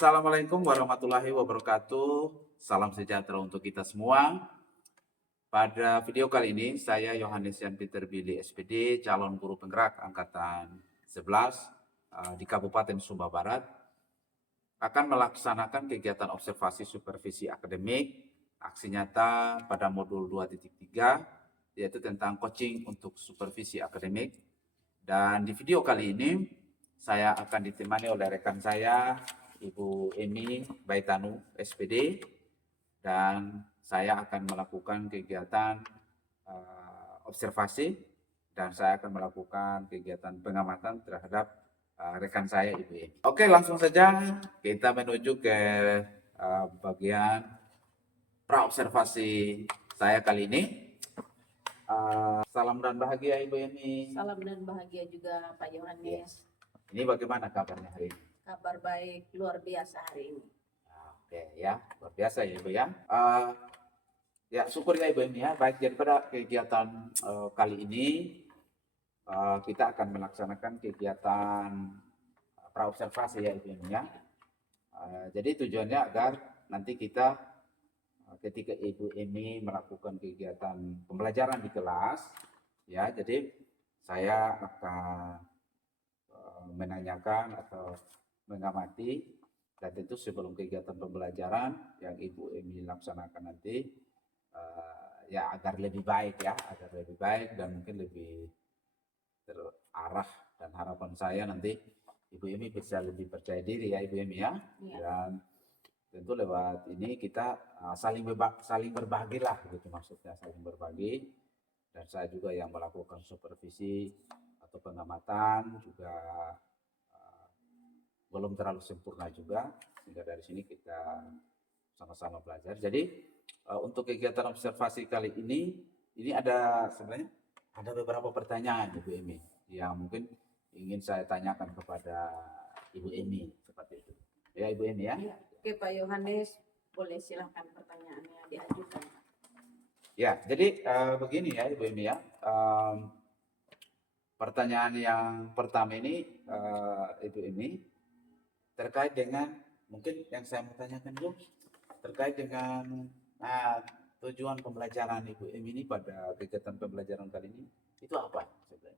Assalamualaikum warahmatullahi wabarakatuh. Salam sejahtera untuk kita semua. Pada video kali ini, saya Yohanes Yan Peter Billy SPD, calon guru penggerak angkatan 11 di Kabupaten Sumba Barat, akan melaksanakan kegiatan observasi supervisi akademik aksi nyata pada modul 2.3, yaitu tentang coaching untuk supervisi akademik. Dan di video kali ini, saya akan ditemani oleh rekan saya, Ibu Emi Baitanu, SPD, dan saya akan melakukan kegiatan observasi dan saya akan melakukan kegiatan pengamatan terhadap rekan saya, Ibu Emi. Oke, langsung saja kita menuju ke bagian praobservasi saya kali ini. Salam dan bahagia Ibu Emi. Salam dan bahagia juga Pak Yohanes. Ini bagaimana kabarnya hari ini? Kabar baik, luar biasa hari ini. Oke ya, luar biasa ya Ibu ya. Ya syukur ya Ibu Emi ya. Baik, jadi pada kegiatan kali ini kita akan melaksanakan kegiatan praobservasi ya Ibu Emi ya. Jadi tujuannya agar nanti kita ketika Ibu Emi melakukan kegiatan pembelajaran di kelas, ya, jadi saya akan menanyakan atau mengamati, dan tentu sebelum kegiatan pembelajaran yang Ibu Emi laksanakan nanti, ya agar lebih baik ya, agar lebih baik dan mungkin lebih terarah, dan harapan saya nanti Ibu Emi bisa lebih percaya diri ya Ibu Emi ya. Dan tentu lewat ini kita saling berbagi lah gitu, maksudnya saling berbagi, dan saya juga yang melakukan supervisi atau pengamatan juga belum terlalu sempurna juga, sehingga dari sini kita sama-sama belajar. Jadi untuk kegiatan observasi kali ini ada sebenarnya ada beberapa pertanyaan Ibu Emi yang mungkin ingin saya tanyakan kepada Ibu Emi seperti itu. Ya Ibu Emi ya. Oke Pak Yohanes, boleh silakan pertanyaannya diajukan. Ya, jadi begini ya Ibu Emi ya. Pertanyaan yang pertama ini Ibu Emi terkait dengan, mungkin yang saya mau tanyakan dulu terkait dengan tujuan pembelajaran Ibu Emi ini pada kegiatan pembelajaran kali ini itu apa sebenarnya?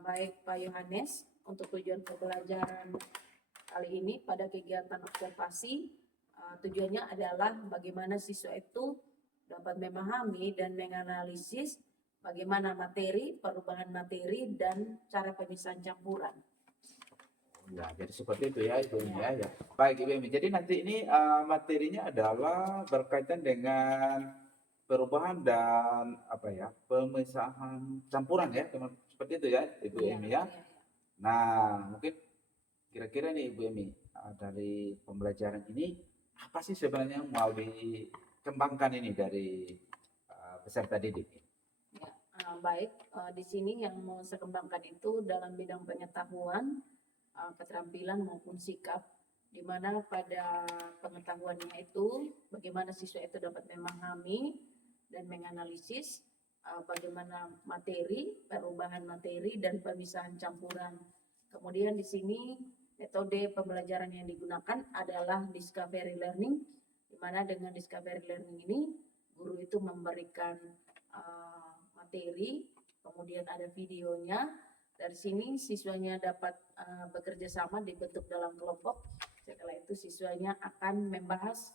Baik Pak Yohanes, untuk tujuan pembelajaran kali ini pada kegiatan observasi, tujuannya adalah bagaimana siswa itu dapat memahami dan menganalisis bagaimana materi, perubahan materi, dan cara pemisahan campuran. Ya, jadi seperti itu ya Ibu Emi ya. Baik Ibu Emi, jadi nanti ini materinya adalah berkaitan dengan perubahan dan pemisahan campuran ya, seperti itu ya Ibu Emi ya. Nah, mungkin kira-kira nih Ibu Emi, dari pembelajaran ini apa sih sebenarnya yang mau dikembangkan ini dari peserta didik? Ya, baik, di sini yang mau saya kembangkan itu dalam bidang pengetahuan, keterampilan maupun sikap, di mana pada pengetahuannya itu bagaimana siswa itu dapat memahami dan menganalisis bagaimana materi, perubahan materi, dan pemisahan campuran. Kemudian di sini metode pembelajaran yang digunakan adalah discovery learning, di mana dengan discovery learning ini guru itu memberikan materi, kemudian ada videonya. Dari sini siswanya dapat bekerja sama, dibentuk dalam kelompok. Setelah itu siswanya akan membahas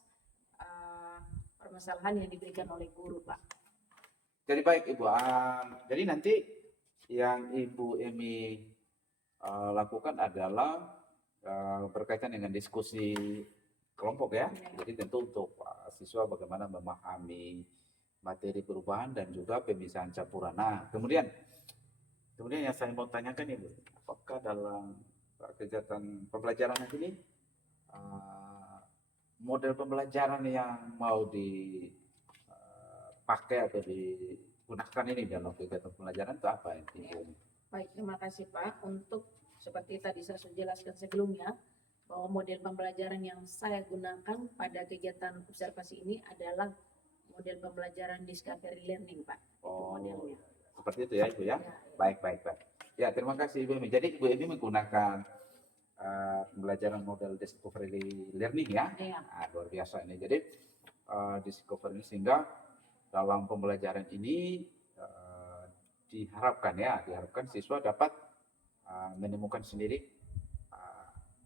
permasalahan yang diberikan oleh guru, Pak. Jadi baik Ibu, jadi nanti yang Ibu Emi lakukan adalah berkaitan dengan diskusi kelompok ya. Jadi tentu untuk siswa bagaimana memahami materi perubahan dan juga pemisahan campuran. Nah, kemudian yang saya mau tanyakan Ibu, apakah dalam kegiatan pembelajaran ini model pembelajaran yang mau dipakai atau digunakan ini dalam kegiatan pembelajaran itu apa Ibu? Baik, terima kasih Pak. Untuk seperti tadi saya sudah jelaskan sebelumnya, bahwa model pembelajaran yang saya gunakan pada kegiatan observasi ini adalah model pembelajaran discovery learning, Pak. Oh, itu modelnya. Seperti itu ya Ibu ya? Baik. Ya, terima kasih Ibu Emi. Jadi Ibu Emi menggunakan pembelajaran model discovery learning ya. Iya. Nah, luar biasa ini. Jadi discovery sehingga dalam pembelajaran ini diharapkan siswa dapat menemukan sendiri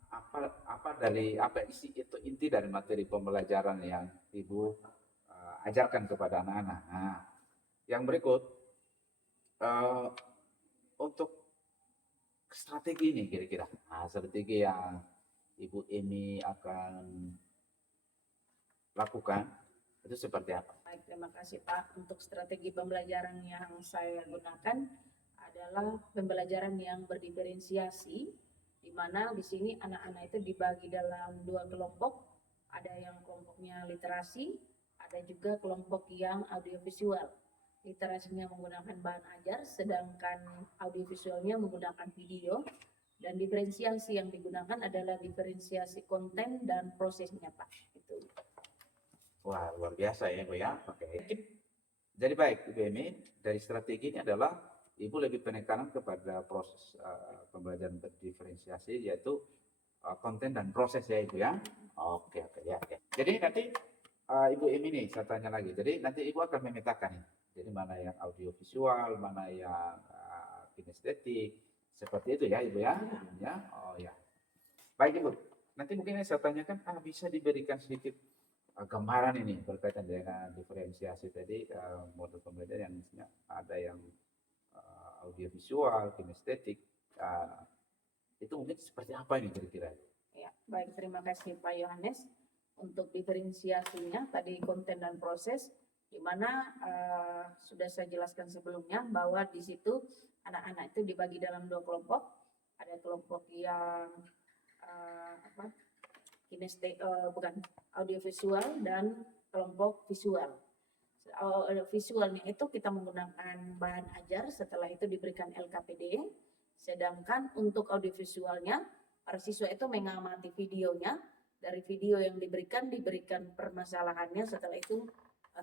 apa isi itu inti dari materi pembelajaran yang Ibu ajarkan kepada anak-anak. Nah, yang berikut untuk strategi ini kira-kira, strategi yang Ibu Emi akan lakukan itu seperti apa? Baik, terima kasih Pak. Untuk strategi pembelajaran yang saya gunakan adalah pembelajaran yang berdiferensiasi, di mana di sini anak-anak itu dibagi dalam 2 kelompok. Ada yang kelompoknya literasi, ada juga kelompok yang audiovisual. Literasinya menggunakan bahan ajar, sedangkan audiovisualnya menggunakan video. Dan diferensiasi yang digunakan adalah diferensiasi konten dan prosesnya Pak. Itu. Wah, luar biasa ya Bu ya. Oke. Jadi baik Ibu Emi, dari strategi ini adalah Ibu lebih penekanan kepada proses pembelajaran berdiferensiasi, yaitu konten dan proses ya Ibu ya. Oke ya. Oke. Jadi nanti Ibu Emi nih saya tanya lagi. Jadi nanti Ibu akan memetakan nih. Jadi mana yang audiovisual, mana yang kinestetik, seperti itu ya Ibu ya. Oh ya. Baik Ibu. Nanti mungkin yang saya tanyakan bisa diberikan sedikit gambaran ini berkaitan dengan diferensiasi tadi, model pembelajaran yang misalnya ada yang audiovisual, kinestetik, itu mungkin seperti apa ini kira-kira? Ya, baik, terima kasih Pak Yohanes. Untuk diferensiasinya tadi konten dan proses, di mana sudah saya jelaskan sebelumnya bahwa di situ anak-anak itu dibagi dalam 2 kelompok. Ada kelompok yang audiovisual dan kelompok visual. Visualnya itu kita menggunakan bahan ajar, setelah itu diberikan LKPD. Sedangkan untuk audiovisualnya, para siswa itu mengamati videonya. Dari video yang diberikan permasalahannya, setelah itu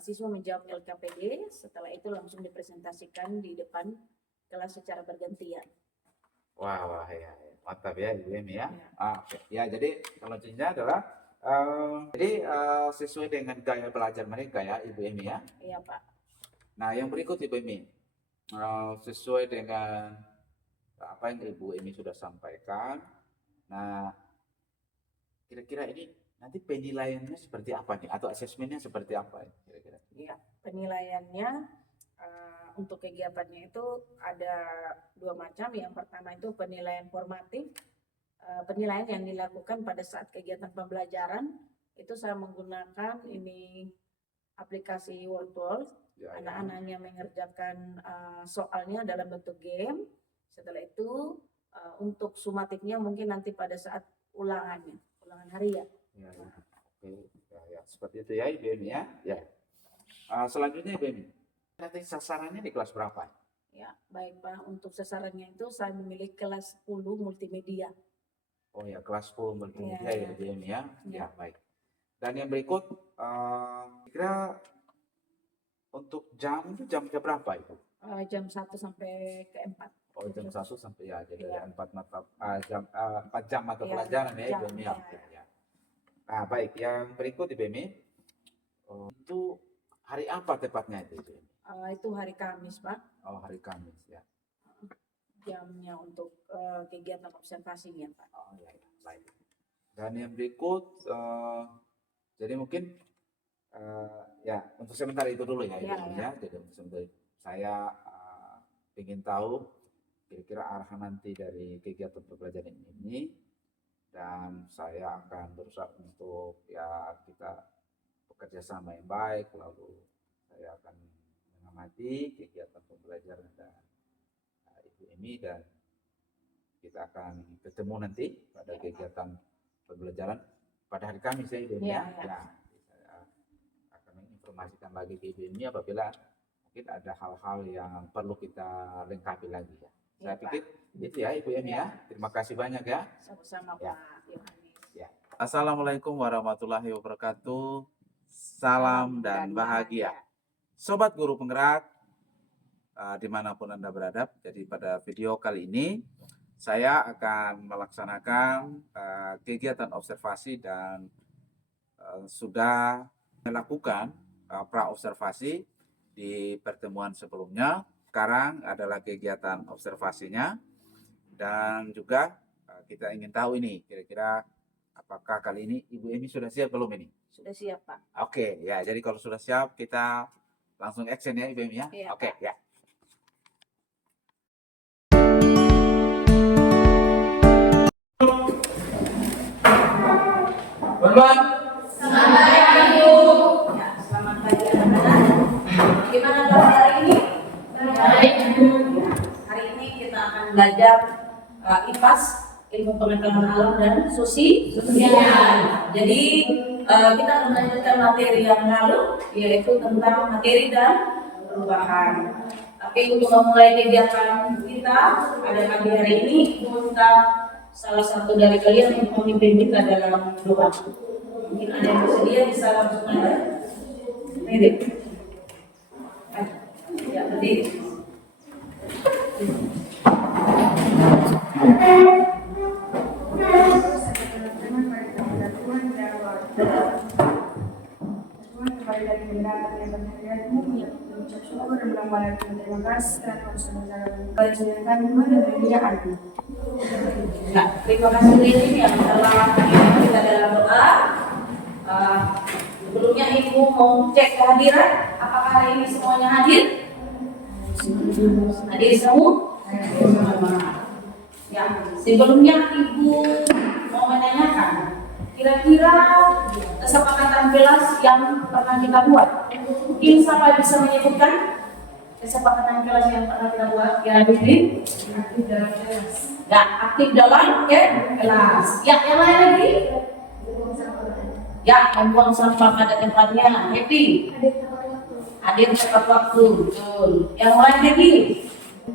siswa menjawab LKPD, setelah itu langsung dipresentasikan di depan kelas secara bergantian. Wah ya, mantap ya Ibu Emi ya. Oke. Ya, jadi kalau kuncinya adalah sesuai dengan gaya belajar mereka ya Ibu Emi ya. Iya Pak. Nah yang berikut Ibu Emi, sesuai dengan apa yang Ibu Emi sudah sampaikan. Nah kira-kira ini nanti penilaiannya seperti apa nih, atau asesmennya seperti apa kira-kira? Iya, penilaiannya untuk kegiatannya itu ada 2 macam. Yang pertama itu penilaian formatif. Penilaian yang dilakukan pada saat kegiatan pembelajaran itu saya menggunakan ini aplikasi Wordwall. Anak-anaknya mengerjakan soalnya dalam bentuk game. Setelah itu untuk sumatifnya mungkin nanti pada saat ulangan harian. Ya. Oke, ya, seperti itu ya Ibu Emi ya. Selanjutnya Ibu Emi, nanti sasarannya di kelas berapa? Ya, baik Pak. Untuk sasarannya itu saya memilih kelas 10 multimedia. Oh ya, kelas 10 multimedia ya Ibu Emi ya. Ya, baik. Dan yang berikut, kira untuk jam berapa itu? Jam 1 sampai ke 4. Oh, jam 1 sampai ya, jadi ada 4 jam mata pelajaran ya Ibu Emi ya. Nah, baik. Yang berikut Ibu Emi, itu hari apa tepatnya itu Ibu Emi? Itu hari Kamis Pak. Oh, hari Kamis ya. Jamnya untuk kegiatan observasinya Pak. Oh ya, baik. Dan yang berikut, jadi mungkin ya untuk sementara itu dulu ya Ibu Emi ya. Jadi untuk sementara saya ingin tahu kira-kira arahan nanti dari kegiatan pembelajaran ini, dan saya akan berusaha untuk ya kita bekerja sama yang baik, lalu saya akan mengamati kegiatan pembelajaran dan Ibu Emi, dan kita akan ketemu nanti pada kegiatan pembelajaran pada hari Kamis ya Ibu Emi ya. Saya akan menginformasikan lagi ke Ibu Emi apabila mungkin ada hal-hal yang perlu kita lengkapi lagi ya. Saya pikir itu ya Ibu Emi ya. Terima kasih banyak ya. Sama-sama Pak Yohanes. Ya. Assalamualaikum warahmatullahi wabarakatuh. Salam dan bahagia. Sobat Guru Penggerak, dimanapun Anda berada. Jadi pada video kali ini saya akan melaksanakan kegiatan observasi dan sudah melakukan pra-observasi di pertemuan sebelumnya. Sekarang adalah kegiatan observasinya, dan juga kita ingin tahu ini kira-kira apakah kali ini Ibu Emi sudah siap belum ini? Sudah siap, Pak. Oke, ya. Jadi kalau sudah siap kita langsung action ya Ibu Emi ya. Iya, Oke, Pak. ya. Teman-teman, Ya, selamat pagi anak-anak. Gimana kelas hari ini? Baik. Ya, hari ini kita akan belajar IPAS, ilmu pengetahuan alam dan sosial. Jadi kita akan melanjutkan materi yang lalu, yaitu tentang materi dan perubahan. Tapi untuk memulai kegiatan kita pada pagi hari ini, kita salah satu dari kalian yang memimpin kita dalam doa. Mungkin ada yang bersedia bisa langsung mulai. Mirip. Ya, berdiri. Kembali lagi mendengarkan yang berhadiratmu, mengucap syukur dan melambangkan terima kasih karena Tuhan sudah menjalankan kajian kami dan kemuliaan-Mu. Nah, terima kasih Lili yang telah memimpin kita dalam doa. Sebelumnya Ibu mau cek kehadiran. Apakah hari ini semuanya hadir? Hadir semua? Ya, sebelumnya Ibu mau menanyakan, kira-kira kesepakatan kelas yang pernah kita buat, mungkin siapa bisa menyebutkan kesepakatan kelas yang pernah kita buat? Ya, Bibi. Aktif dalam kelas. Ya, aktif dalam kelas. Ya, yang lain lagi? Ya, membuang sampah pada tempatnya. Happy. Hadir tepat waktu. Betul. Yang lain lagi?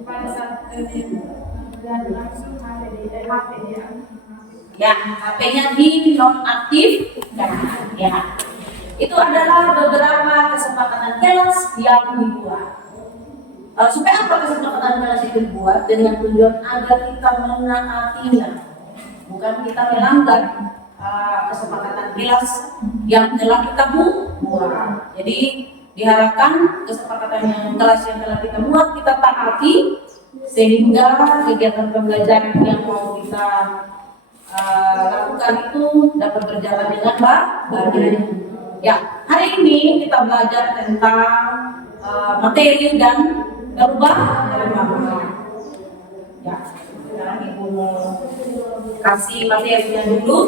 Pada saat dan langsung ada di HP dia. Ya, HP-nya di nonaktif. Ya. Itu adalah beberapa kesepakatan kelas yang dibuat. Supaya apa kesepakatan kelas itu dibuat? Dengan tujuan agar kita menaatinya, bukan kita melanggar kesepakatan kelas yang telah kita buat. Jadi diharapkan kesepakatan yang kelas yang telah kita buat kita taati, sehingga kegiatan pembelajaran yang mau kita lakukan itu dapat berjalan dengan baik. Ya, hari ini kita belajar tentang materi dan perubahan. Ya, sekarang Ibu mau kasih materinya dulu.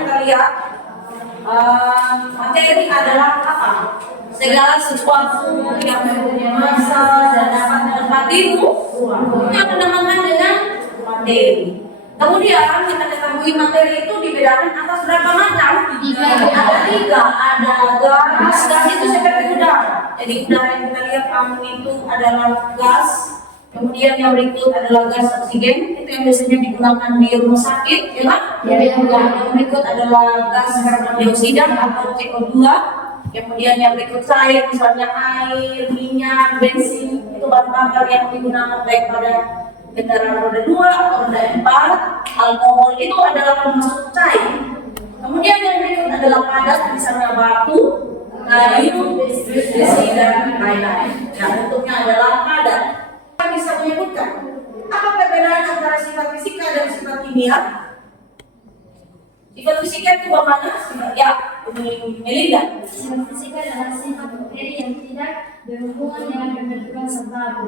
Kita lihat materi adalah apa? Segala sesuatu yang mempunyai masa dan dapat menempatimu, yang dinamakan dengan materi. Kemudian kita ketahui materi itu dibedakan atas berapa macam? Ada tiga. Ada gas itu seperti udara. Jadi udara yang kita lihat angin itu adalah gas. Kemudian yang berikut adalah gas oksigen, itu yang biasanya digunakan di rumah sakit, ya kan? Yang berikut adalah gas karbon dioksida atau CO2. Kemudian yang berikut cair, misalnya air, minyak, bensin, itu bahan bakar yang digunakan baik pada kendaraan roda 2 atau roda 4. Alkohol itu adalah termasuk cair. Kemudian yang berikut adalah padat, misalnya batu, kayu, besi, dan lain-lain. Yang bentuknya adalah padat. Kita bisa menyebutkan apa perbedaan antara sifat fisika dan sifat kimia? Sifat fisika itu bagaimana? Ya, Melinda. Sifat fisika adalah sifat materi yang tidak berhubungan dengan pembentukan sesuatu.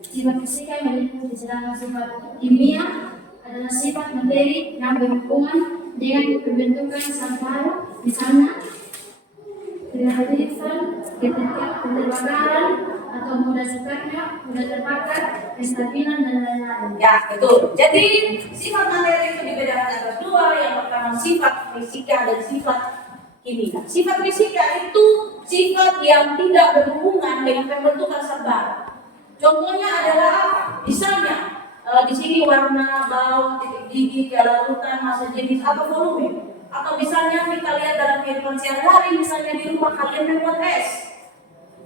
Sifat fisika meliputi, sedangkan sifat kimia adalah sifat materi yang berhubungan dengan pembentukan sesuatu, misalnya kehadirkan, ketika pembakaran atau mudah sifatnya, mudah terbakar, kestabilan dan lain-lain. Ya, betul. Jadi sifat materi itu dibedakan atas dua. Yang pertama sifat fisika dan sifat kimia. Sifat fisika itu sifat yang tidak berhubungan dengan pembentukan sesuatu. Contohnya adalah apa? Misalnya di sini warna, bau, titik gigi, kelarutan, massa jenis atau volume. Atau misalnya kita lihat dalam kehidupan sehari-hari, misalnya di rumah kalian membuat es.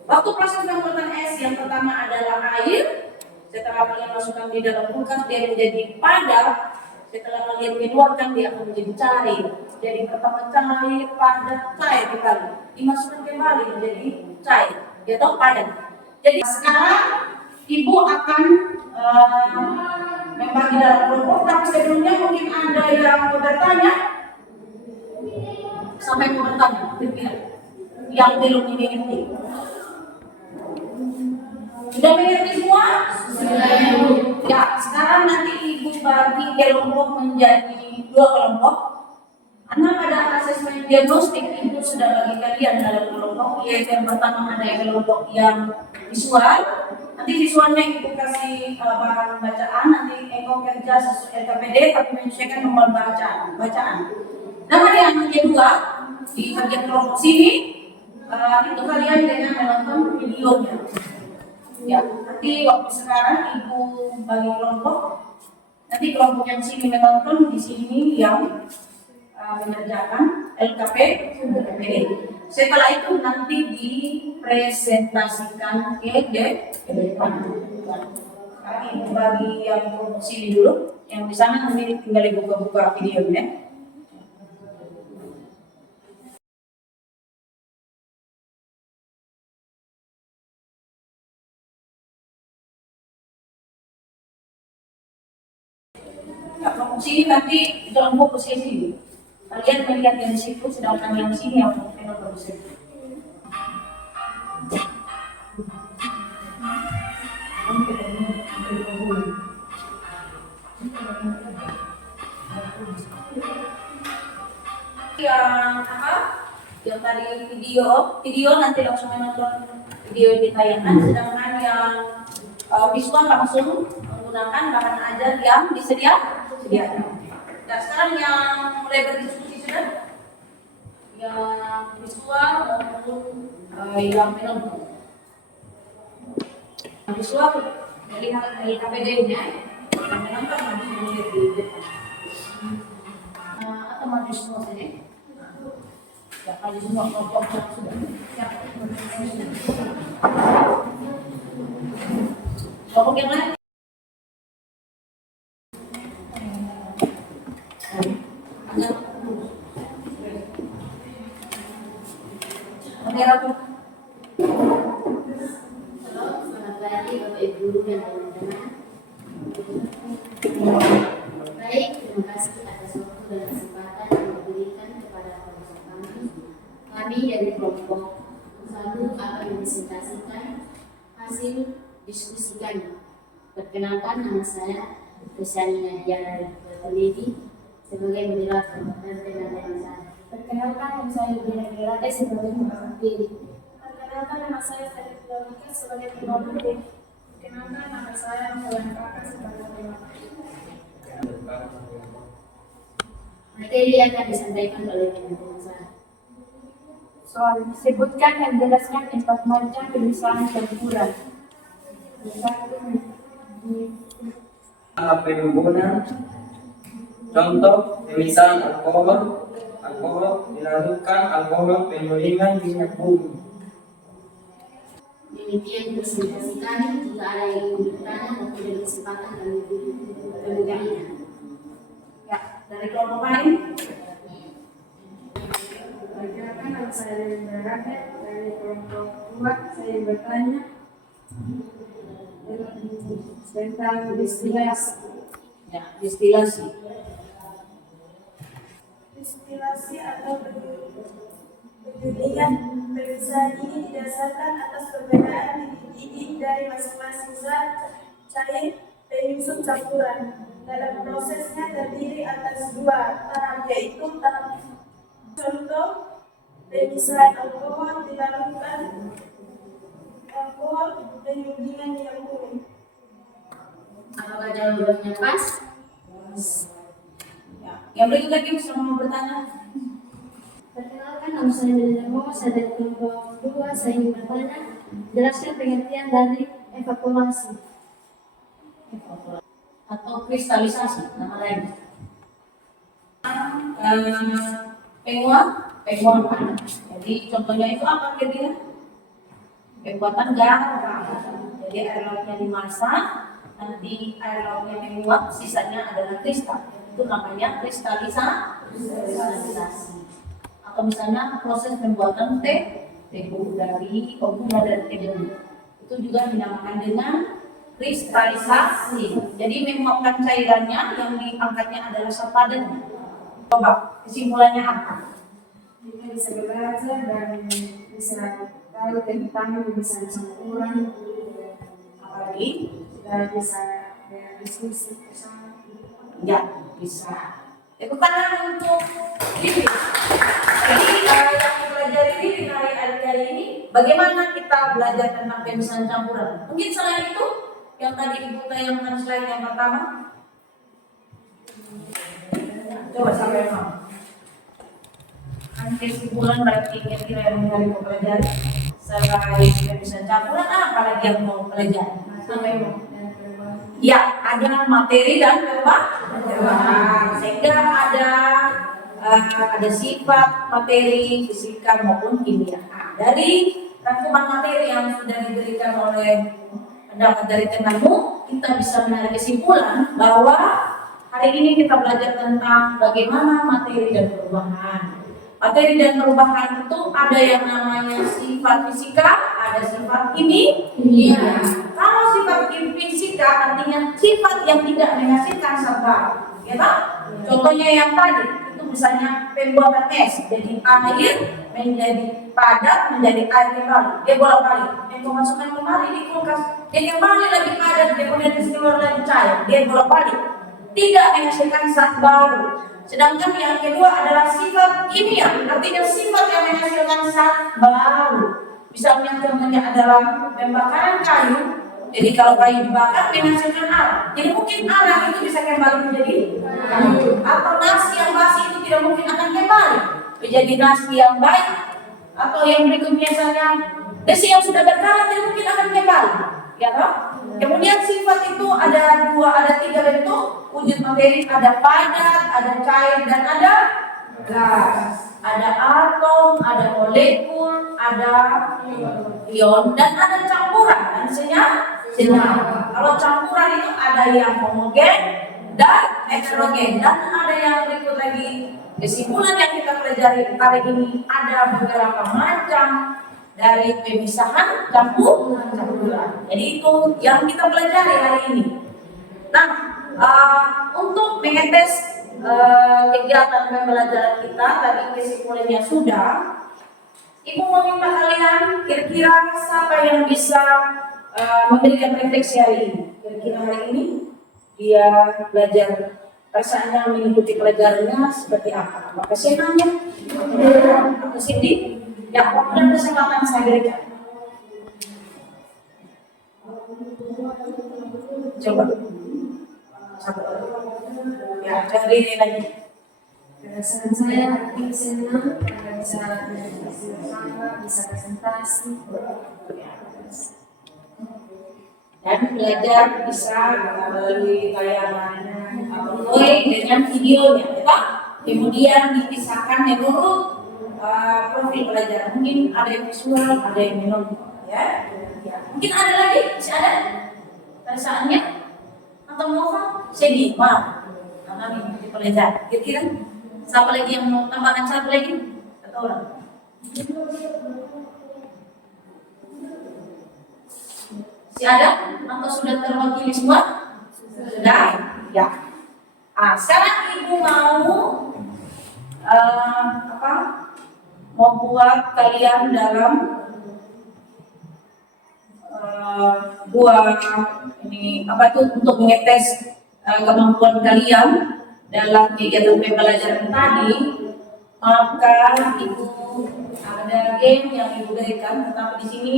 Waktu proses pembuatan es yang pertama adalah air. Setelah kalian masukkan di dalam kulkas, dia menjadi padat. Setelah kalian keluarkan, dia akan menjadi cair. Jadi pertama cair, padat, cair kembali. Dimasukkan kembali menjadi cair. Dia tahu padat. Jadi sekarang ibu akan membagi dalam kelompok. Tapi sebelumnya mungkin ada yang mau bertanya. Sampai mau bertanya, yang belum mengerti. Sudah mengerti semua? Sudah. Ya, sekarang nanti ibu bagi kelompok menjadi 2 kelompok. Karena pada asesmen diagnostik ibu sudah bagi kalian dalam kelompok, yaitu yang pertama ada kelompok yang visual. Nanti visualnya ibu kasih bahan bacaan, nanti Eko kerja sesuai LKPD tapi menyesuaikan nomor bacaan. Nama yang kedua di bagian kelompok sini itu kalian dengan menonton videonya. Ya, nanti waktu sekarang ibu bagi kelompok, nanti kelompok yang sini menonton, di sini yang mengerjakan LKPD. Setelah itu nanti dipresentasikan ke depan. Sekarang ibu bagi yang kelompok sini dulu, yang di sana nanti tinggal buka-buka videonya. Ya, kelompok sini nanti dalam fokus ke sini. Kalian melihat dari situ, sedangkan yang sini yang menonton di sini. Yang apa? Yang tadi video nanti langsung menonton video yang ditayangkan, sedangkan yang visual langsung menggunakan bahan ajar yang disediakan. Nah, sekarang yang mulai berdiskusi sudah, yang visual maupun yang menonton. Yang visual melihat dari KPD-nya, yang menonton harus melihat di depan. Atau maju semua saja. Ya, kalau semua kelompok sudah. Ya. Kelompok yang lain. Halo, selamat pagi Bapak Ibu Guru dan teman-teman. Baik, terima kasih atas waktu dan kesempatan yang diberikan kepada kelompok kami. Kami dari kelompok selalu akan mempresentasikan hasil diskusi kami. Perkenalkan, nama saya Kusani Nadia Terledi sebagai moderator dan teman-teman saya. Perkenalkan, nama saya Dina Gerate sebagai pemimpin. Perkenalkan, nama saya Sari Logika sebagai pemimpin. Perkenalkan, nama saya Nolan Kakak sebagai pemimpin. Materi yang akan disampaikan oleh teman-teman saya. Soal disebutkan dan jelaskan 4 macam pemisahan campuran. Pengguna contoh pemisahan alkohol dilarutkan alkohol penyulingan minyak bumi. Demikian presentasi kami. Jika ada yang ingin bertanya atau ada kesempatan kami berikan. Ya, dari kelompok lain. Perkenalkan, nama saya Linda Raket dari kelompok 2. Saya bertanya tentang destilasi. Ya, destilasi. Destilasi atau penjulingan pemisahan ini didasarkan atas perbedaan titik dari masing-masing zat cair penyusun campuran. Dalam prosesnya terdiri atas 2 tahap, yaitu tahap contoh pemisahan alkohol dilarutkan alkohol penyulingan yang bumi. Apakah jawabannya pas? Ya. Yang berikut lagi bisa mau bertanya. Perkenalkan, nama saya Nemo, saya dari kelompok 2. Saya ingin bertanya, jelaskan pengertian dari evaporasi Atau kristalisasi, nama lain. Penguap panas. Jadi contohnya itu apa kira-kira? pembuatan garam. Jadi air lautnya dimasak, nanti air lautnya menguap, sisanya adalah kristal. Itu namanya kristalisasi. Atau misalnya proses pembuatan teh bubuk dari gula dan teh bubuk. Itu juga dinamakan dengan kristalisasi. Jadi menguapkan cairannya, yang diangkatnya adalah sepadan. Coba kesimpulannya apa? Kita bisa belajar dan bisa tahu tentang pemecahan campuran, Apalagi kita bisa berdiskusi bersama. ya bisa. Tepuk tangan untuk Lili. Jadi yang dipelajari Lili hari ini, bagaimana kita belajar tentang pemisahan campuran? Mungkin selain itu, yang tadi Ibu tayangkan slide yang pertama. Coba siapa yang mau? Kesimpulan berarti kira-kira yang dari pelajari selain pemisahan campuran apa lagi yang mau pelajari? Sampai mau. Ya, ada materi dan perubahan. Sehingga ada sifat materi, fisika maupun kimia. Nah, dari rangkuman materi yang sudah diberikan oleh pendapat dari temanmu, kita bisa menarik kesimpulan bahwa hari ini kita belajar tentang bagaimana materi dan perubahan. Materi dan perubahan itu ada yang namanya sifat fisika, ada sifat kimia. Kalau sifat fisika artinya sifat yang tidak menghasilkan zat baru, ya Pak? Contohnya yang tadi itu misalnya pembuatan es, jadi air menjadi padat menjadi air kembali, dia bolak-balik, masukkan kembali di kulkas, dia kembali lagi padat, dia kemudian keluar lagi cair, dia bolak-balik, tidak menghasilkan zat baru. Sedangkan yang kedua adalah sifat kimia, artinya sifat yang menghasilkan zat baru. Misalnya contohnya adalah pembakaran kayu. Jadi kalau kayu dibakar menghasilkan arang. Jadi mungkin arang itu bisa kembali menjadi kayu. Atau nasi yang basi itu tidak mungkin akan kembali menjadi nasi yang baik. Atau yang berikutnya misalnya besi yang sudah berkarat tidak mungkin akan kembali. Ya toh? Kemudian sifat itu ada tiga bentuk wujud materi, ada padat, ada cair, dan ada gas. Ada atom, ada molekul, ada ion, dan ada campuran dan senyawa. Kalau campuran itu ada yang homogen dan heterogen, dan ada yang berikut lagi. Kesimpulan yang kita pelajari hari ini ada beberapa macam dari pemisahan campuran. Jadi itu yang kita pelajari hari ini. Nah, untuk mengetes kegiatan pembelajaran kita tadi kesimpulannya sudah. Ibu mau minta kalian kira-kira siapa yang bisa memberikan refleksi hari ini? Kira-kira hari ini dia belajar, perasaannya mengikuti pelajarannya seperti apa? Apakah senangnya? Atau sedih? Ya, waktu dan kesempatan saya berikan. Coba. Satu. Ya, cari ini lagi. Perasaan saya hari ini senang karena bisa bersama, bisa presentasi. Dan belajar bisa melalui tayangan Android dengan videonya, ya. Kemudian dipisahkan menurut profil pelajaran. Mungkin ada yang visual, ada yang menonton, ya. Mungkin ada lagi, masih ada perasaannya atau mau sedih, mau karena mengikuti pelajaran. Kira-kira siapa lagi yang mau tambahkan satu lagi? Satu orang. Masih ada? Atau sudah terwakili semua? Sudah? Ya. Sekarang ibu mau membuat kalian dalam untuk mengetes kemampuan kalian dalam kegiatan pembelajaran tadi. Maka ibu ada game yang ibu berikan, tetapi di sini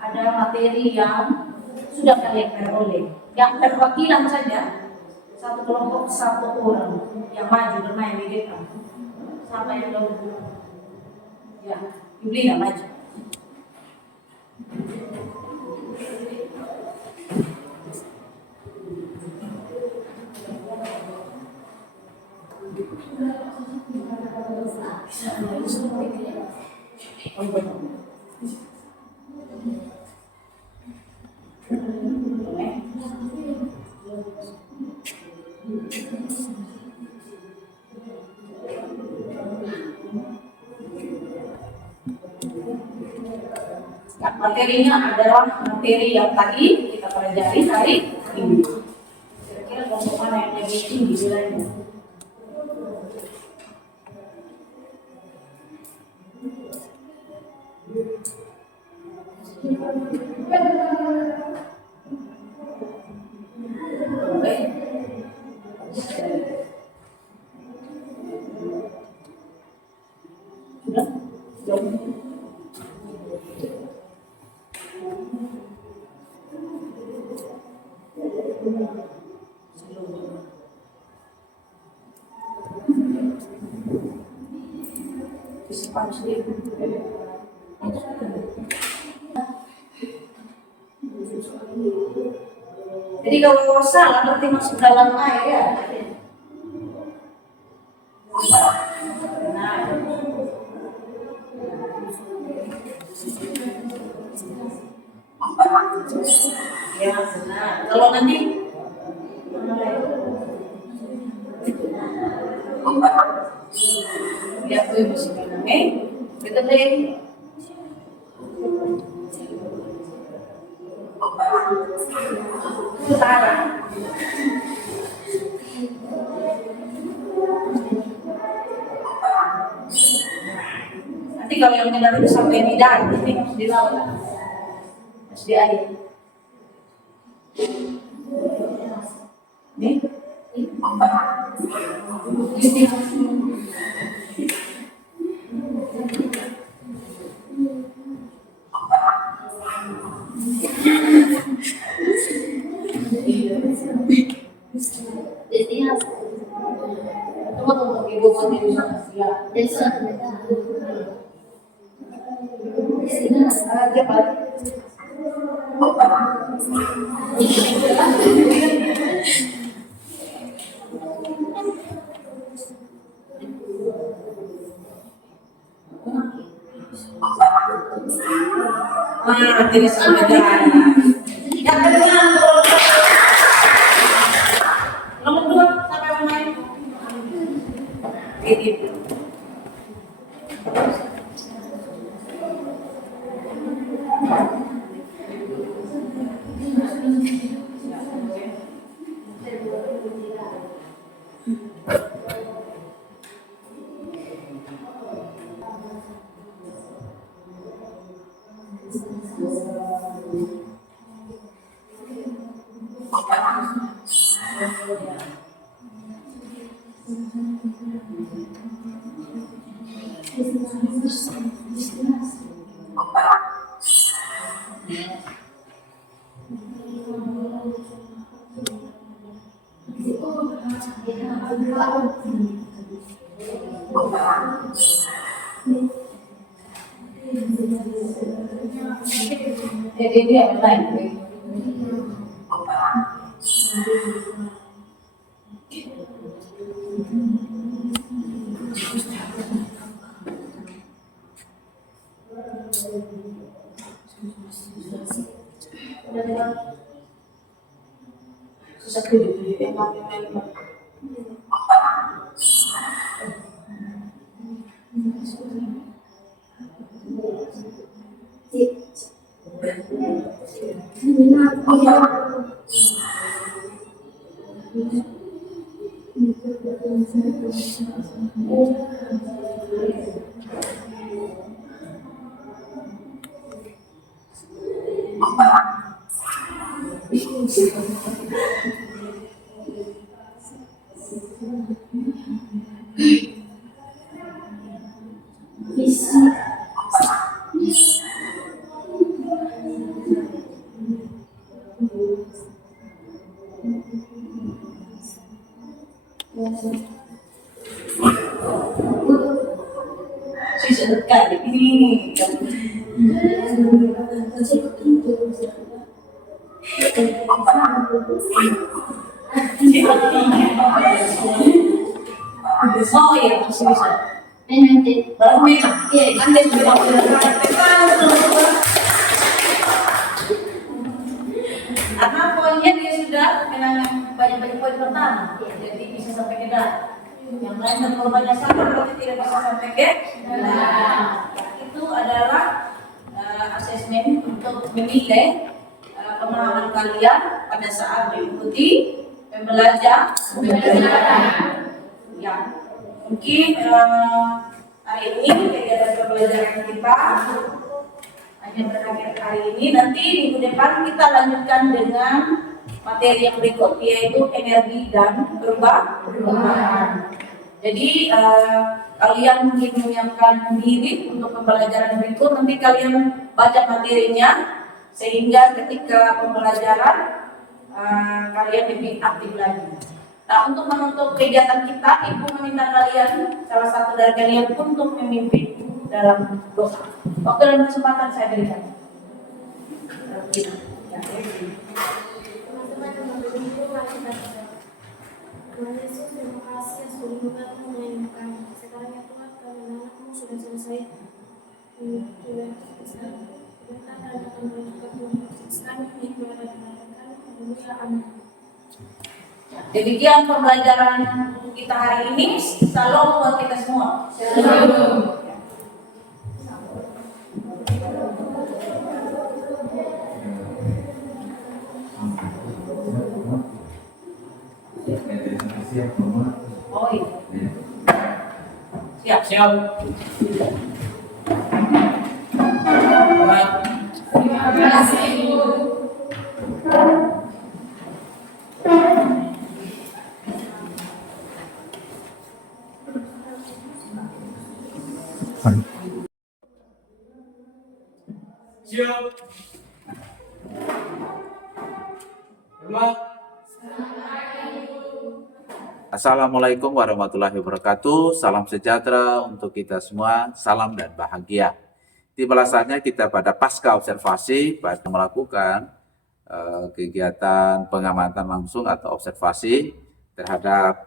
ada materi yang sudah kalian peroleh. Yang perwakilan saja satu kelompok satu orang yang maju bermain di depan. Siapa yang dahulu? Ya, Ibu maju. Nah, materinya adalah materi yang tadi kita pelajari hari ini. Kira-kira kelompok mana yang lebih tinggi nilainya? Jadi kalau salah berarti masuk dalam air ya. Nah. Ya, benar. Kalau nanti lihat tuh masih bilang, betul deh. Utara. Nanti kalau yang benar itu sampai di darat, nanti harus di laut, harus di air. Nih, tunggu ibu mau di sana. Cepat. Tidak sebenarnya. Yang kedua, nomor 2 sampai main. Gitu. Jadi dia online. Susah tujuh Susah sekali ini. Oh iya, masih bisa. Nanti. Baru minum. Iya, Anda sudah karena poinnya dia sudah kenangan banyak-banyak poin pertama, jadi bisa sampai ke dalam. Yang lain dan kalau banyak sama berarti tidak bisa sampai ke dalam. Itu adalah asesmen untuk menilai pemahaman kalian pada saat mengikuti pembelajaran. Ya, mungkin hari ini kegiatan pembelajaran kita hanya berakhir hari ini. Nanti minggu depan kita lanjutkan dengan materi yang berikut, yaitu energi dan perubahan. Jadi kalian mungkin menyiapkan diri untuk pembelajaran berikut. Nanti kalian baca materinya sehingga ketika pembelajaran kalian lebih aktif lagi. Nah, untuk menutup kegiatan kita, Ibu meminta kalian, salah satu dari kalian untuk memimpin dalam doa. Waktu dan kesempatan saya berikan. Tuhan Yesus, terima kasih atas perlindungan-Mu melayani kami. Sekarang ya Tuhan, kami anak-Mu sudah selesai tugas sebentar dan akan melanjutkan tugas kami di kepada kami. Haleluya, amin. Demikian pembelajaran kita hari ini. Salam buat kita semua. Salam. Oh iya. Siap. Siap. Terima kasih, Ibu. Siap. Rumah. Assalamualaikum warahmatullahi wabarakatuh. Salam sejahtera untuk kita semua. Salam dan bahagia. Tibalah saatnya kita pada pasca observasi pada melakukan kegiatan pengamatan langsung atau observasi terhadap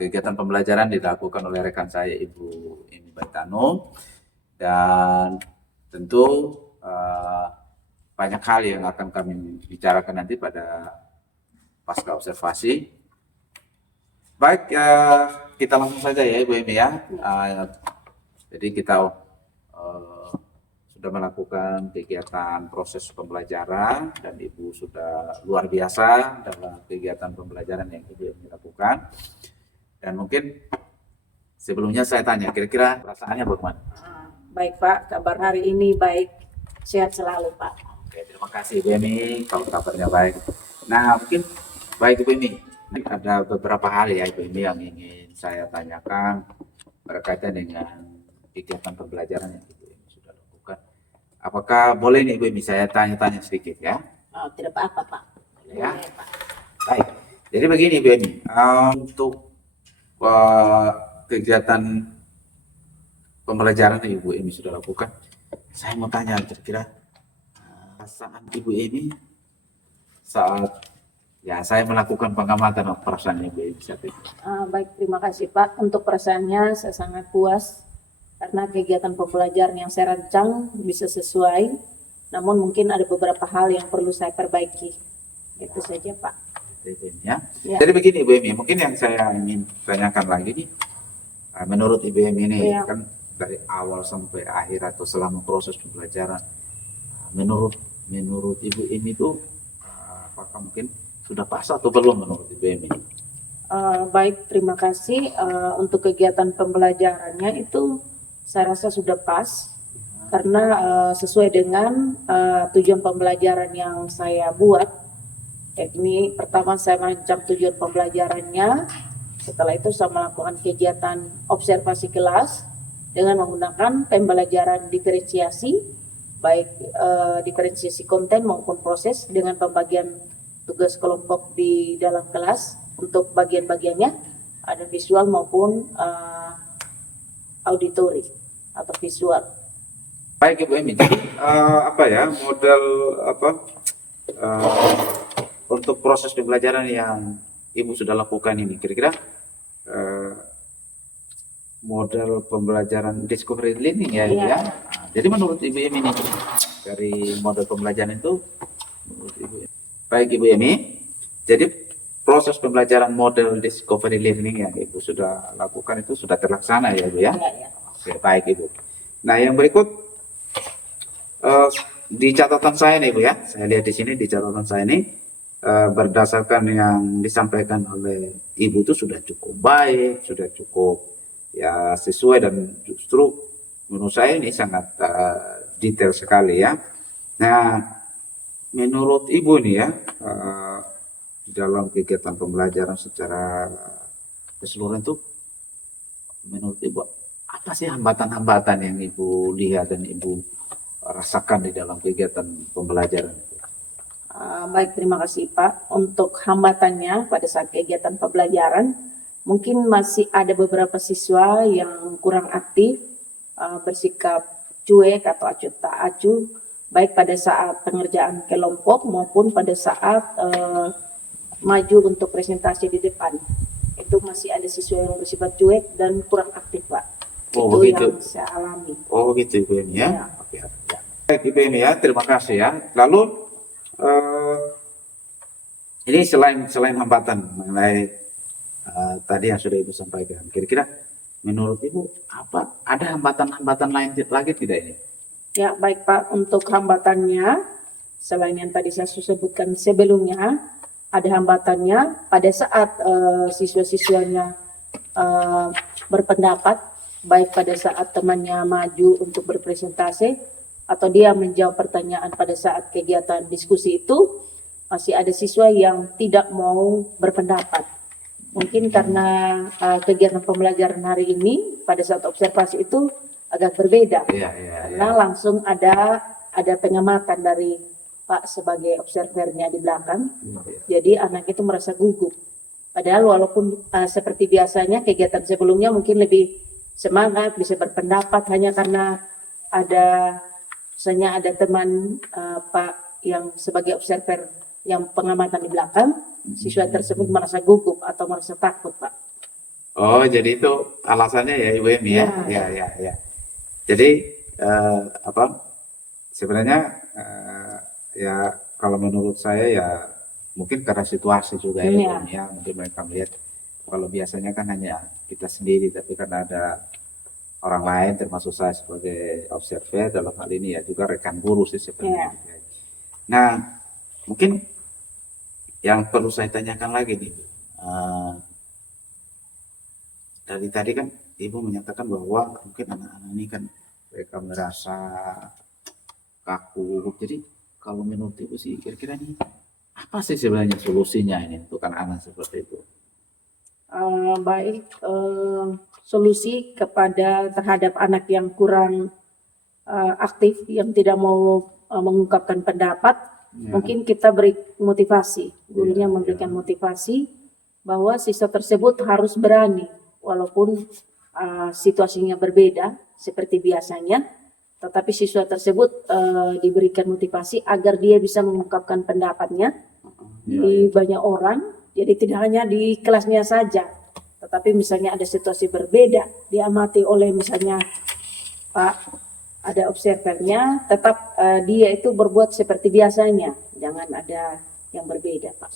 kegiatan pembelajaran dilakukan oleh rekan saya Ibu Imi Baitano, dan tentu banyak hal yang akan kami bicarakan nanti pada pasca observasi. Baik, kita langsung saja ya Ibu Emi ya. Jadi kita sudah melakukan kegiatan proses pembelajaran dan Ibu sudah luar biasa dalam kegiatan pembelajaran yang Ibu Emi lakukan. Dan mungkin sebelumnya saya tanya, kira-kira perasaannya bagaimana? Baik Pak, kabar hari ini baik, sehat selalu Pak. Oke, terima kasih Ibu Emi kalau kabarnya baik. Nah, mungkin baik Ibu Emi, ada beberapa hal ya Ibu Emi yang ingin saya tanyakan berkaitan dengan kegiatan pembelajaran yang Ibu Emi sudah lakukan. Apakah boleh nih Ibu Emi saya tanya-tanya sedikit ya? Oh, tidak apa-apa Pak. Ya. Boleh, Pak. Baik, jadi begini Ibu Emi, untuk kegiatan pembelajaran yang Ibu Emi sudah lakukan, saya mau tanya kira-kira perasaan Ibu Emi saat ya saya melakukan pengamatan perasaan Ibu Emi saat itu. Baik, terima kasih Pak. Untuk perasaannya saya sangat puas karena kegiatan pembelajaran yang saya rancang bisa sesuai. Namun mungkin ada beberapa hal yang perlu saya perbaiki. Itu saja Pak. Ibu Emi, ya. Ya. Jadi begini Ibu Emi, mungkin yang saya ingin tanyakan lagi nih, menurut Ibu Emi ini Ya. kan dari awal sampai akhir atau selama proses pembelajaran, menurut Ibu Emi itu apakah mungkin sudah pas atau belum menurut Ibu Emi? Baik, terima kasih. Untuk kegiatan pembelajarannya itu saya rasa sudah pas karena sesuai dengan tujuan pembelajaran yang saya buat. Ini pertama saya merancang tujuan pembelajarannya. Setelah itu saya melakukan kegiatan observasi kelas dengan menggunakan pembelajaran diferensiasi, baik diferensiasi konten maupun proses dengan pembagian tugas kelompok di dalam kelas. Untuk bagian-bagiannya ada visual maupun auditori atau visual. Baik Ibu Emi, jadi model untuk proses pembelajaran yang Ibu sudah lakukan ini, kira-kira model pembelajaran discovery learning ya Ibu ya. Jadi menurut Ibu Emi ini dari model pembelajaran itu, menurut Ibu Emi. Baik Ibu Emi, jadi proses pembelajaran model discovery learning yang Ibu sudah lakukan itu sudah terlaksana ya Ibu ya? Ya. Oke, baik Ibu. Nah, yang berikut di catatan saya nih Bu ya, saya lihat di sini di catatan saya ini berdasarkan yang disampaikan oleh Ibu itu sudah cukup baik, sudah cukup ya sesuai dan justru menurut saya ini sangat detail sekali ya. Nah, menurut Ibu nih ya, dalam kegiatan pembelajaran secara keseluruhan itu menurut Ibu apa sih hambatan-hambatan yang Ibu lihat dan Ibu rasakan di dalam kegiatan pembelajaran itu? Baik, terima kasih Pak. Untuk hambatannya pada saat kegiatan pembelajaran, mungkin masih ada beberapa siswa yang kurang aktif, bersikap cuek atau acuh tak acuh, baik pada saat pengerjaan kelompok maupun pada saat maju untuk presentasi di depan. Itu masih ada siswa yang bersifat cuek dan kurang aktif Pak. Oh, Itu begitu. yang saya alami. Oh gitu Ibu Emi ya. Ya. Oke, ya. Baik Ibu Emi ya, terima kasih ya. Lalu ini selain hambatan mengenai tadi yang sudah Ibu sampaikan, kira-kira menurut Ibu apa ada hambatan-hambatan lain lagi tidak ini? Ya, baik Pak. Untuk hambatannya, selain yang tadi saya sebutkan sebelumnya, ada hambatannya pada saat siswa-siswanya berpendapat, baik pada saat temannya maju untuk berpresentasi, atau dia menjawab pertanyaan pada saat kegiatan diskusi itu, masih ada siswa yang tidak mau berpendapat. Mungkin karena kegiatan pembelajaran hari ini, pada saat observasi itu agak berbeda. Iya. Karena langsung ada pengamatan dari Pak sebagai observernya di belakang. Jadi anak itu merasa gugup. Padahal walaupun seperti biasanya kegiatan sebelumnya mungkin lebih semangat, bisa berpendapat, hanya karena misalnya ada teman Pak yang sebagai observer yang pengamatan di belakang, siswa tersebut merasa gugup atau merasa takut Pak. Oh, jadi itu alasannya ya Ibu Emi ya? Ya. Jadi sebenarnya ya kalau menurut saya ya mungkin karena situasi juga ya, Ibu Emi ya. Mungkin mereka melihat kalau biasanya kan hanya kita sendiri, tapi karena ada orang lain termasuk saya sebagai observer dalam hal ini ya juga rekan guru sih sebenarnya. Nah, mungkin yang perlu saya tanyakan lagi nih, dari tadi kan Ibu menyatakan bahwa mungkin anak-anak ini kan mereka merasa kaku. Jadi kalau menurut Ibu sih kira-kira ini apa sih sebenarnya solusinya ini untuk anak-anak seperti itu? Baik, solusi terhadap anak yang kurang aktif, yang tidak mau mengungkapkan pendapat, mungkin kita beri motivasi, gurunya memberikan motivasi bahwa siswa tersebut harus berani, walaupun situasinya berbeda seperti biasanya, tetapi siswa tersebut diberikan motivasi agar dia bisa mengungkapkan pendapatnya di banyak orang. Jadi tidak hanya di kelasnya saja, tetapi misalnya ada situasi berbeda, diamati oleh misalnya Pak, ada observernya, tetap dia itu berbuat seperti biasanya, jangan ada yang berbeda Pak.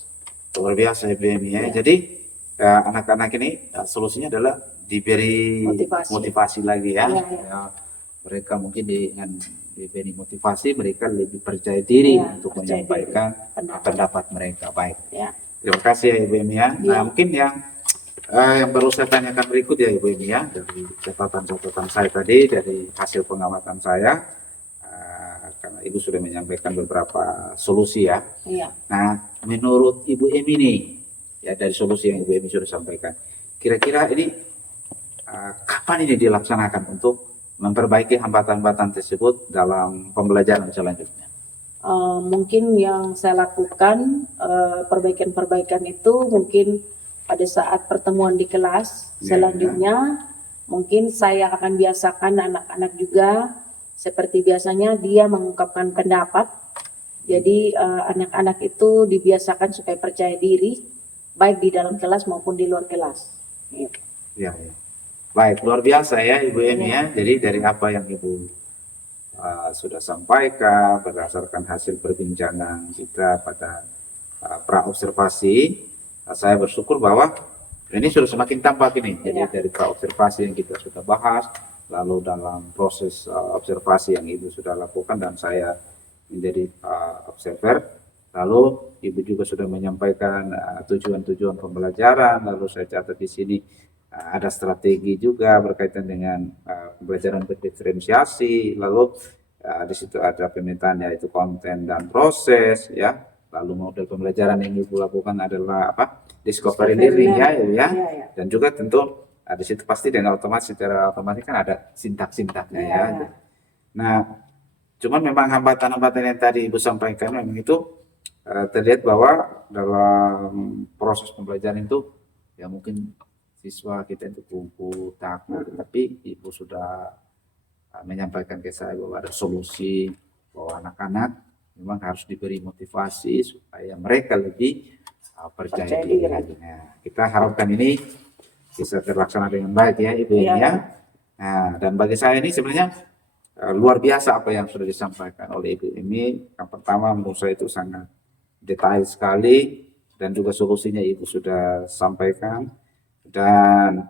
Luar biasa Ibu Emi ya. Jadi anak-anak ini solusinya adalah diberi motivasi lagi ya. Ya. Mereka mungkin dengan diberi motivasi, mereka lebih percaya diri untuk menyampaikan pendapat mereka. Baik. Ya. Terima kasih ya Ibu Emi ya. Nah mungkin yang perlu saya tanyakan berikut ya Ibu Emi ya, dari catatan saya tadi, dari hasil pengamatan saya, karena Ibu sudah menyampaikan beberapa solusi ya. Iya. Nah menurut Ibu Emi nih, ya dari solusi yang Ibu Emi sudah sampaikan, kira-kira ini kapan ini dilaksanakan untuk memperbaiki hambatan-hambatan tersebut dalam pembelajaran selanjutnya? Mungkin yang saya lakukan perbaikan-perbaikan itu mungkin pada saat pertemuan di kelas selanjutnya, mungkin saya akan biasakan anak-anak juga seperti biasanya dia mengungkapkan pendapat. Jadi anak-anak itu dibiasakan supaya percaya diri baik di dalam kelas maupun di luar kelas. Ya. Baik, luar biasa ya Ibu Emi ya. Jadi dari apa yang Ibu sudah sampaikan berdasarkan hasil perbincangan kita pada pra observasi, saya bersyukur bahwa ini sudah semakin tampak ini. Jadi Iya. dari observasi yang kita sudah bahas, lalu dalam proses observasi yang Ibu sudah lakukan dan saya menjadi observer, lalu Ibu juga sudah menyampaikan tujuan-tujuan pembelajaran, lalu saya catat di sini ada strategi juga berkaitan dengan pembelajaran berdiferensiasi, lalu di situ ada pemetaan yaitu konten dan proses ya. Lalu model pembelajaran yang Ibu lakukan adalah apa? Discovery learning ya, Ibu ya. Iya. Dan juga tentu di situ pasti dengan otomatis secara otomatis kan ada sintak-sintaknya ya. Iya. Nah, cuman memang hambatan-hambatan yang tadi Ibu sampaikan memang itu terlihat bahwa dalam proses pembelajaran itu ya mungkin siswa kita itu kumpul takut, tapi Ibu sudah menyampaikan ke saya bahwa ada solusi, bahwa anak-anak memang harus diberi motivasi supaya mereka lebih percaya diri. Nah, kita harapkan ini bisa terlaksana dengan baik ya Ibu Iya. ya. Nah, dan bagi saya ini sebenarnya luar biasa apa yang sudah disampaikan oleh Ibu ini. Yang pertama menurut saya itu sangat detail sekali dan juga solusinya Ibu sudah sampaikan. Dan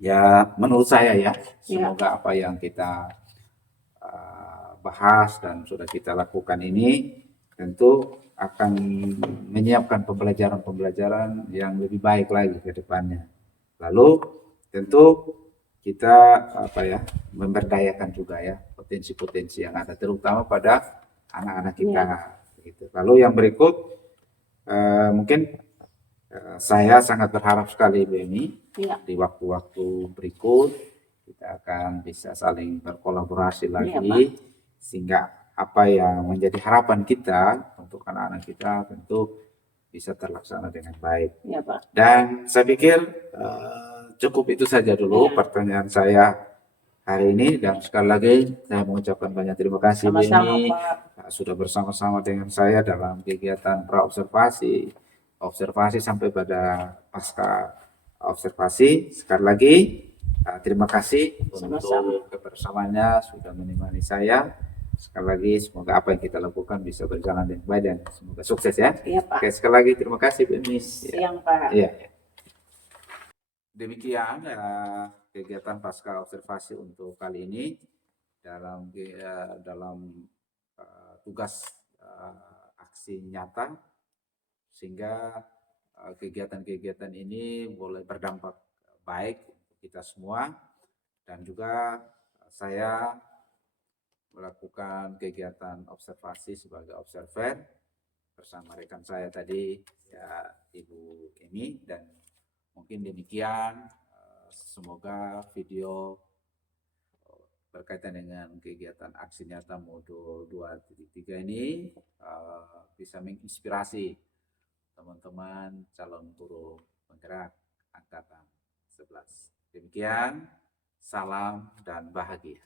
ya menurut saya ya, semoga apa yang kita bahas dan sudah kita lakukan ini tentu akan menyiapkan pembelajaran-pembelajaran yang lebih baik lagi ke depannya. Lalu tentu kita memberdayakan juga ya potensi-potensi yang ada terutama pada anak-anak kita. Gitu. Lalu yang berikut mungkin saya sangat berharap sekali Ibu Emi di waktu-waktu berikut kita akan bisa saling berkolaborasi lagi sehingga apa yang menjadi harapan kita untuk anak-anak kita tentu bisa terlaksana dengan baik. Iya, Pak. Dan saya pikir cukup itu saja dulu pertanyaan saya hari ini dan sekali lagi saya mengucapkan banyak terima kasih Bu Emi sudah bersama-sama dengan saya dalam kegiatan praobservasi, observasi sampai pada pasca observasi. Sekali lagi terima kasih untuk kebersamaannya sudah menemani saya. Sekali lagi semoga apa yang kita lakukan bisa berjalan dengan baik dan semoga sukses ya. Iya, Pak. Oke, sekali lagi terima kasih Bu Emi. Siang, Pak. Iya. Demikian kegiatan pasca observasi untuk kali ini dalam tugas aksi nyata sehingga kegiatan-kegiatan ini boleh berdampak baik untuk kita semua dan juga saya melakukan kegiatan observasi sebagai observer bersama rekan saya tadi ya Ibu Emi dan mungkin demikian semoga video berkaitan dengan kegiatan aksi nyata modul 2.3 ini bisa menginspirasi teman-teman calon guru penggerak angkatan 11. Demikian, salam dan bahagia.